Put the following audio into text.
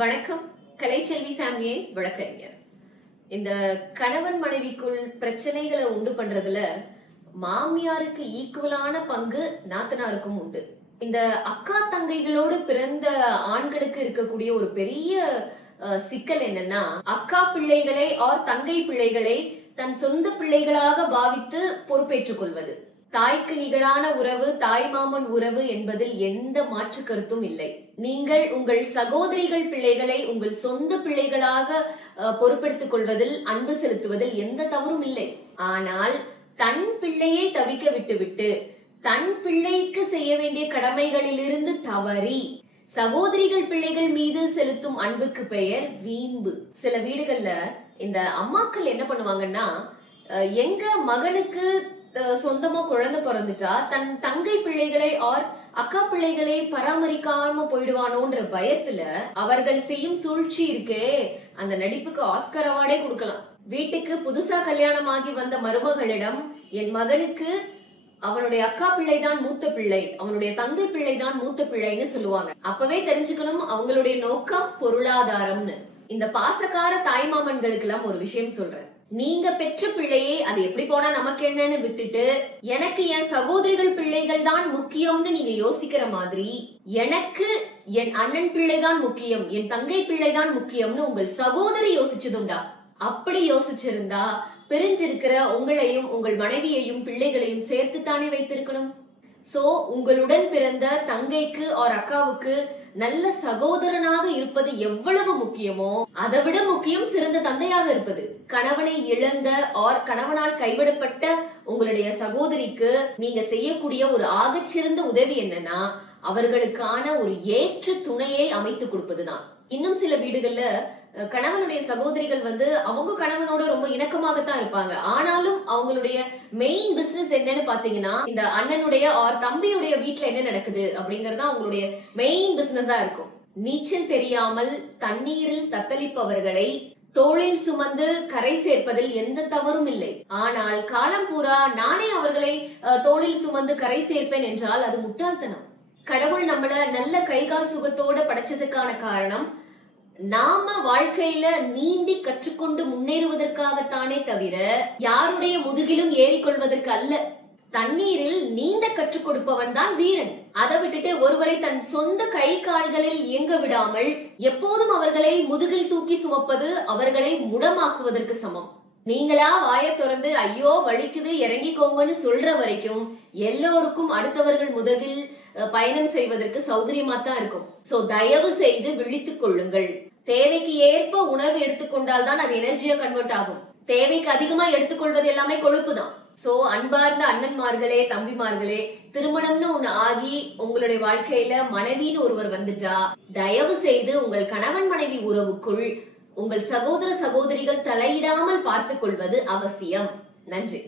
வணக்கம். கலைச்செல்வி சாமியை வழக்கறிஞர். இந்த கணவன் மனைவிக்குள் பிரச்சனைகளை உண்டு பண்றதுல மாமியாருக்கு ஈக்குவலான பங்கு நாத்தனாருக்கும் உண்டு. இந்த அக்கா தங்கைகளோடு பிறந்த ஆண்களுக்கு இருக்கக்கூடிய ஒரு பெரிய சிக்கல் என்னன்னா, அக்கா பிள்ளைகளை ஆர் தங்கை பிள்ளைகளை தன் சொந்த பிள்ளைகளாக பாவித்து பொறுப்பேற்றுக் கொள்வது. தாய்க்கு நிகரான உறவு தாய் மாமன் உறவு என்பதில் எந்த மாற்று கருத்தும் இல்லை. நீங்கள் உங்கள் சகோதரிகள் பிள்ளைகளை உங்கள் சொந்த பிள்ளைகளாக பொறுப்பெடுத்துக் கொள்வதில் அன்பு செலுத்துவதில் எந்த தவறும் இல்லை. ஆனால் தன் பிள்ளையை தவிக்க விட்டுவிட்டு தன் பிள்ளைக்கு செய்ய வேண்டிய கடமைகளிலிருந்து தவறி சகோதரிகள் பிள்ளைகள் மீது செலுத்தும் அன்புக்கு பெயர் வீம்பு. சில வீடுகள்ல இந்த அம்மாக்கள் என்ன பண்ணுவாங்கன்னா, எங்க மகனுக்கு சொந்தமா குழந்தை பிறந்துட்டா தன் தங்கை பிள்ளைகளை ஆர் அக்கா பிள்ளைகளை பராமரிக்காம போயிடுவானோன்ற பயத்துல அவர்கள் செய்யும் சூழ்ச்சி இருக்கே, அந்த நடிப்புக்கு ஆஸ்கர் அவார்டே கொடுக்கலாம். வீட்டுக்கு புதுசா கல்யாணமாகி வந்த மருமகளிடம் என் மகனுக்கு அவனுடைய அக்கா பிள்ளை தான் மூத்த பிள்ளை, அவனுடைய தங்கை பிள்ளை தான் மூத்த பிள்ளைன்னு சொல்லுவாங்க. அப்பவே தெரிஞ்சுக்கணும் அவங்களுடைய நோக்கம் பொருளாதாரம்னு. இந்த பாசக்கார தாய்மாமன்களுக்கு எல்லாம் ஒரு விஷயம் சொல்றேன். நீங்க பெற்ற பிள்ளையே அது எப்படி போனா நமக்கு என்னன்னு விட்டுட்டு எனக்கு என் சகோதரிகள் பிள்ளைகள் தான் முக்கியம்னு நீங்க யோசிக்கிற மாதிரி, எனக்கு என் அண்ணன் பிள்ளைதான் முக்கியம், என் தங்கை பிள்ளைதான் முக்கியம்னு உங்கள் சகோதரி யோசிச்சதுண்டா? அப்படி யோசிச்சிருந்தா பிரிஞ்சிருக்கிற உங்களையும் உங்கள் மனைவியையும் பிள்ளைகளையும் சேர்த்துத்தானே வைத்திருக்கணும். சோ உங்களுடன் பிறந்த தங்கைக்கு ஆர் அக்காவுக்கு நல்ல சகோதரனாக இருப்பது எவ்வளவு முக்கியமோ அதை விட முக்கியம் சிறந்த தந்தையாக இருப்பது. கணவனை இழந்த ஆர் கணவனால் கைவிடப்பட்ட உங்களுடைய சகோதரிக்கு நீங்க செய்யக்கூடிய ஒரு ஆகச்சிறந்த உதவி என்னன்னா, அவர்களுக்கான ஒரு ஏற்ற துணையை அமைத்து கொடுப்பதுதான். இன்னும் சில வீடுகள்ல கணவனுடைய சகோதரிகள் அவங்க கணவனோட ரொம்ப இணக்கமாகத்தான் இருப்பாங்க. ஆனாலும் அவங்களுடைய மெயின் பிசினஸ் என்னன்னு பாத்தீங்கன்னா, இந்த அண்ணனுடைய ஆர் தம்பியுடைய வீட்டுல என்ன நடக்குது அப்படிங்கறத அவங்களுடைய மெயின் பிசினஸா இருக்கும். நீச்சல் தெரியாமல் தண்ணீரில் தத்தளிப்பவர்களை தோளில் சுமந்து கரை சேர்ப்பதில் எந்த தவறும் இல்லை. ஆனால் காலம் பூரா நானே அவர்களை தோளில் சுமந்து கரை சேர்ப்பேன் என்றால் அது முட்டாள்தனம். கடவுள் நம்மள நல்ல கைகால் சுகத்தோட படைச்சதுக்கான காரணம் நாம வாழ்க்கையில நீந்தி கற்றுக்கொண்டு முன்னேறுவதற்காகத்தானே தவிர யாருடைய முதுகிலும் ஏறிக்கொள்வதற்கு அல்ல. தண்ணீரில் நீந்த கற்றுக் கொடுப்பவன் தான் வீரன். அதை விட்டுட்டு ஒருவரை தன் சொந்த கை கால்களில் இயங்க விடாமல் எப்போதும் அவர்களை முதுகில் தூக்கி சுமப்பது அவர்களை முடமாக்குவதற்கு சமம். நீங்களா வாய திறந்து ஐயோ வலிக்குது இறங்கிக்கோங்கன்னு சொல்ற வரைக்கும் எல்லோருக்கும் அடுத்தவர்கள் முதுகில் பயணம் செய்வதற்கு சௌகரியமா தான் இருக்கும். சோ தயவு செய்து விழித்துக் கொள்ளுங்கள். தேவைக்கு ஏற்ப உணவு எடுத்துக்கொண்டால் தான் அது எனர்ஜியா கன்வெர்ட் ஆகும். தேவைக்கு அதிகமா எடுத்துக்கொள்வது எல்லாமே கொழுப்பு தான். சோ அன்பார்ந்த அண்ணன்மார்களே தம்பிமார்களே, திருமணம்னு ஒண்ணு ஆகி உங்களுடைய வாழ்க்கையில மனைவின்னு ஒருவர் வந்துட்டா தயவு செய்து உங்கள் கணவன் மனைவி உறவுக்குள் உங்கள் சகோதர சகோதரிகள் தலையிடாமல் பார்த்துக் கொள்வது அவசியம். நன்றி.